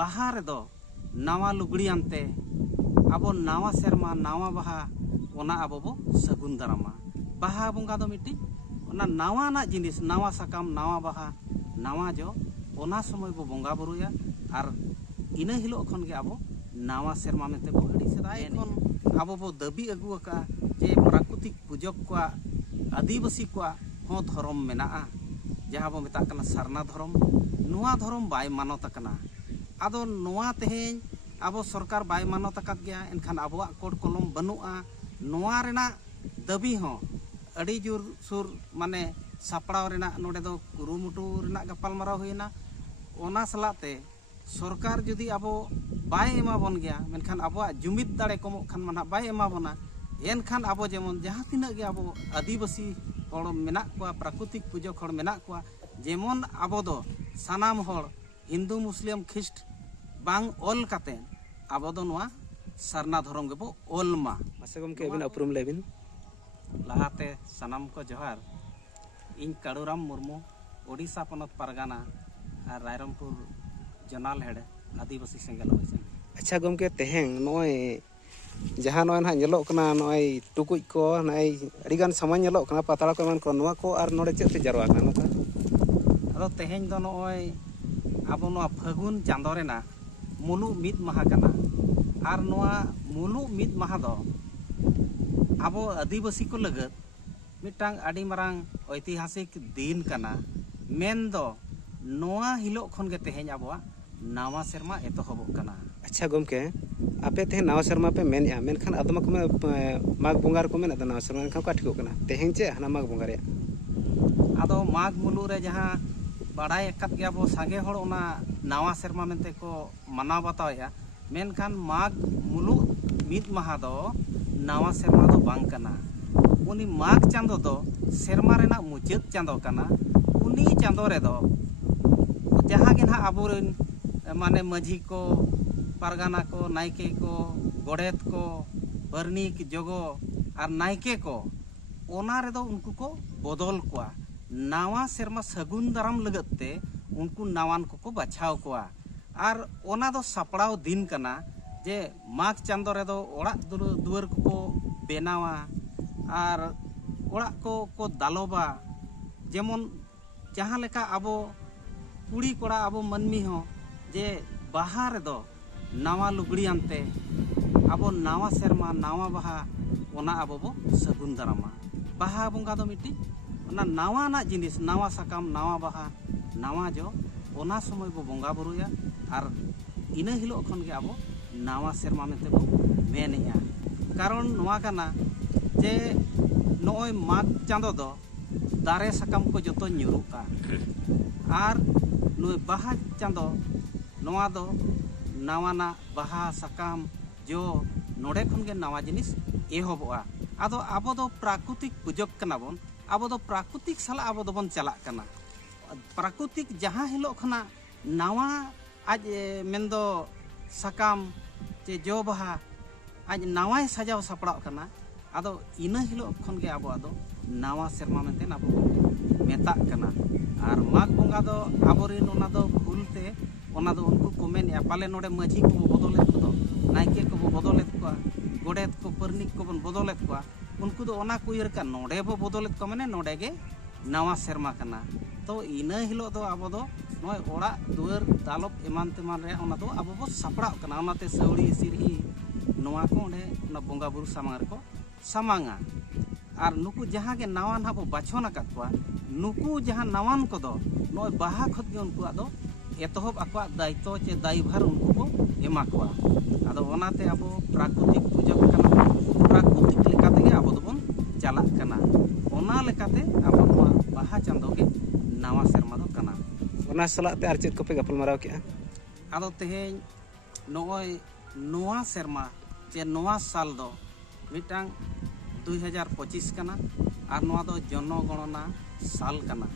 बाहा रेदो नावा लुगड़ी आनते अब नावा सेरमा नावा बाहा ओना अब बो सगुन दारामा बाहा बंगा दो मिट्टी ओना नावा ना जिनिस नावा साकाम नावा बाहा नावा जो ओना समय बो बंगा बुरुया और इना हिलो खन के अब नावा सेरमा मेते बो अड़ी सदाय खन अब बो दबी अगु का जे प्राकृतिक पूजक को आदिवासी को हो धर्म मेना जहाँ बो मेता कना सरना धर्म नुआ धर्म बाय मानत कना आदो नुआ तेहें अब सरकार बाय मानत अकात गया एनखान आबोआ कोड कलम बनुआ नुआ रेना दबी हो अड़ी जोर सुर माने सापड़ाव रेना नोडे दो कुरुमुटु रेना गपालमाराव होइना ओना सलाते सरकार जुदी आबो बाय एमा बन गया मेनखान आबोआ जुमिद दाड़े कमो खान माना बाय एमा बना एनखान आबो जेमन जहाँ तिना गे आबो आदिवासी हड़ मेना कोआ प्राकृतिक पूजक हड़ मेना कोआ जेमन आबो दो सानाम हड़ हिंदू मुस्लिम ख्रिस्ट बांग ओल काते आबो दो नोआ सरना धर्म गेबो ओलमा मासे गमके बिन अपरुम लेबिन लाहाते सानाम को जोहार इन काड़ूराम मुर्मू ओडिशा पनत पारगाना और रायरंगपुर जनाल हेड आदिवासी सेंगल होइसन। अच्छा गमके तेहें नय जहाँ नय ना नेलो कना नय टुकुज को नय अड़ीगान सामान नेलो कना पातला को मान को नोआ को और नोडे चेते जारवा कना नोका अदो तेहें दो नय आबो नोआ फागुन चांदो रेना मुलु मिद माहा कना और नोआ मुलु मिद माहा दो आबो आदिवासी को लगत मिटांग आडी मारांग ऐतिहासिक दिन कना मेन दो नोआ हिलो खन गे तेहें आबोआ नावा सेरमा एतोहबो कना। अच्छा गमके आपे तेहें नावा सेरमा पे मेनया मेनखान आदमा को माघ बंगार को मेन नावा सेरमा एनखान का ठिको कना तेहें चे हना माघ बंगार आदो माघ मुलु रे जहाँ बाड़ाय अकात गया बो सांगे हड़ ओना नावा सेरमा मेनते को मनाव बतावया मेनखान माघ मुलु मिद माहा दो नावा सेरमा दो बांग कना उनी माघ चांदो दो सेरमा रेना मुचाद चांदो कना उनी चांदो रे दो जहाँ के ना आबोरेन माने माझी को पारगाना को नायके को गोड़ेत को बरनिक जगो और नायके को ओना रे दो उनको को बदल कोआ नावा सेरमा सगुन दाराम लगते उनको नावान को बाछाव कोआ और ओना दो सपड़ाव दिन कना जे माघ चांदो रे दो ओड़ा दुआर को बेनावा और ओड़ा को दालोबा जेमन जहाँ लेका आबो कुड़ी कोड़ा आबो मनमी हो जे बाहा रे दो नावा लुगड़ी आनते आबो नावा सेरमा नावा बाहा ओना आबो बो सगुन दारामा बाहा बंगा दो मिट्टी ओना नावा ना जिनिस नावा साकाम नावा बाहा नावा जो ओना समय बो बंगा बुरुया और इना हिलो खन के आबो नावा सेरमा मेते बो मेनेया कारण नोआ कना जे नोय माघ चांदो दो दारे साकाम को जतो nyuruka और नोय बाहा चांदो नोआ दो नावाना बाहा साकाम जो नोडे खन के नावा जिनिस एहोबोआ आदो आबो दो प्राकृतिक पूजक कना बोन आबो दो प्राकृतिक साला आबो दो बन चला कना प्राकृतिक जहाँ हिलो खना नावा आज मेंदो साकाम जे जो बाहा आज नावाय सजाव सपड़ाव कना आदो इना हिलो खन के आबो आदो नावा सेरमा मेनते आबो मेता कना और माघ बंगा दो आबोरिन ओना दो भूलते ओना दो उनको को मेनया पाले नोडे माझी को बदलेत को दो नायके को बदलेत को गोड़ेत को परनिक को बन बदलेत को उनको दो ओना कुयर का नोडे बो बदलेत को माने नोडे गे नावा सेरमा कना तो इना हिलो दो आबो दो नय ओड़ा दुआर दालप एमान तेमान रे ओना दो आबो बो सपड़ाव कना ओनाते सौड़ी सिरही नोआ को ओंडे ओना बंगा बुरु सामांग रे को सामांगा और नुकु जहाँ के नावान हाबो बाछन अकात कोआ नुकु जहाँ नावान को दो नय बाहा खत गे उनको आदो एतहब आकवा दायित्व चे दायभार उनको को एमा कोआ आदो ओनाते आबो प्राकृतिक पूजक कना प्राकृतिक लेकाते गे आबो दोबन चालाक कना ओना लेकाते आबो नोआ बाहा चांदो गे नावा सेरमा दो कना ओना सलाते आर चेत कोपे गपल माराव के आदो तेहें नोय नोआ सेरमा चे नोआ साल दो मिटांग 2025 कना और नोआ दो जनगणना साल कना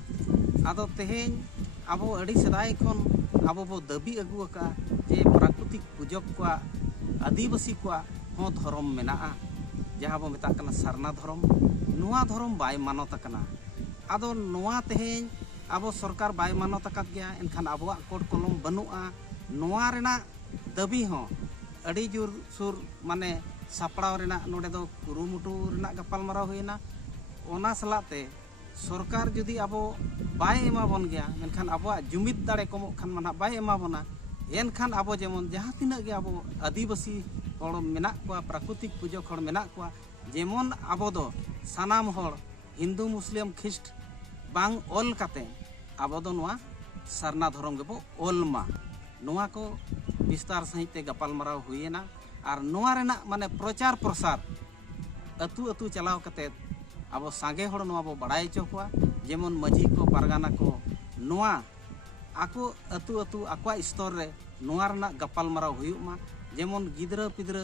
आदो तेहें आबो अड़ी सदाय खन आबो बो दाबी अगु का जे प्राकृतिक पूजक को आदिवासी को हो धर्म मेना जहाँ बो मेता कना सरना धर्म नुआ धर्म बाय मानत कना आदो नोआ तेहें आबो सरकार बाय मानत अकात गया एनखान आबोआ कोड कलम बनुआ नोआ रेना दाबी हों अड़ी जोर सुर माने सापड़ाव रेना नोडे दो कुरुमुटु रेना गपालमाराव हुईना ओना सलाते सरकार जुदी अब बाय एमा बन गया मेनखान अब जुमिद दाड़े कमो खान माना बाय एमा बना एनखान अब जेमन जहाँ तिना गे अब आदिवासी हड़ मेना कोआ प्राकृतिक पूजक हड़ मेना कोआ जेमन अब दो सानाम हड़ हिंदू मुस्लिम ख्रिस्ट बांग ओल काते अब दो नोआ सारना धर्म गेबो ओलमा नोआ को विस्तार सहित ते गपालमाराव हुईना और नोआ रेना माने प्रचार प्रसार अतु अतु चलाव कते अब सांगे हड़ नोआ बो बड़ाई चो कोआ जेमन माझी को पारगाना को नोआ आको अतु अतु आक्वा स्तर रे नोआ रेना गपालमाराव हुयुमा जेमन गिद्रा पिद्रा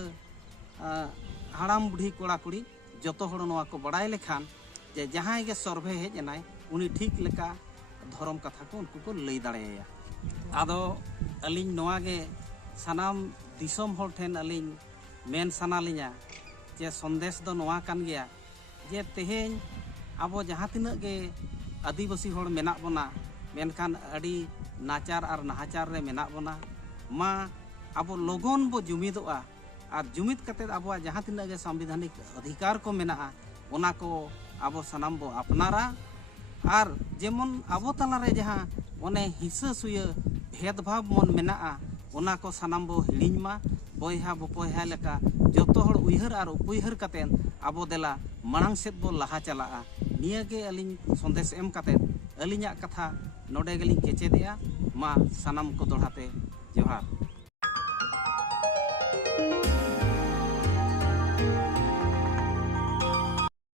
हाड़ाम बुढ़ी कोड़ा कुड़ी जतो हड़ नोआ को बड़ाई लेखान जे जहां के सर्वे हेज एनाय उनी ठीक लेका धर्म कथा को उनको को लई दाड़ेया आदो अलिंग नोआ गे सानाम दिसोम हड़ ठेन अलिंग मेन साना लिया जे संदेश दो नोआ कान गया जे तेहें अब जहाँ तिना गे आदिवासी हड़ मेना बना मेनखान अड़ी नाचार और नाहाचार रे मेना बना मा अब लोगन बो जुमिदोआ और जुमिद कते अब जहाँ तिना गे संविधानिक अधिकार को मेना ओना को अब सानाम बो अपनारा और जेमन अब तलारे जहाँ ओने हिंसा सुया भेदभाव मन मेना ओना को सानाम बो हिड़िंमा बयहा बपयहा लेका जतो हड़ उयहर और उपयहर कते अब देला मांग सेद बो लहा चला निया गे अलिंग संदेश एम कते अलिंगा कथा नोडे गेलिंग केचेदिया मा सानाम को दोड़ाते जोहार।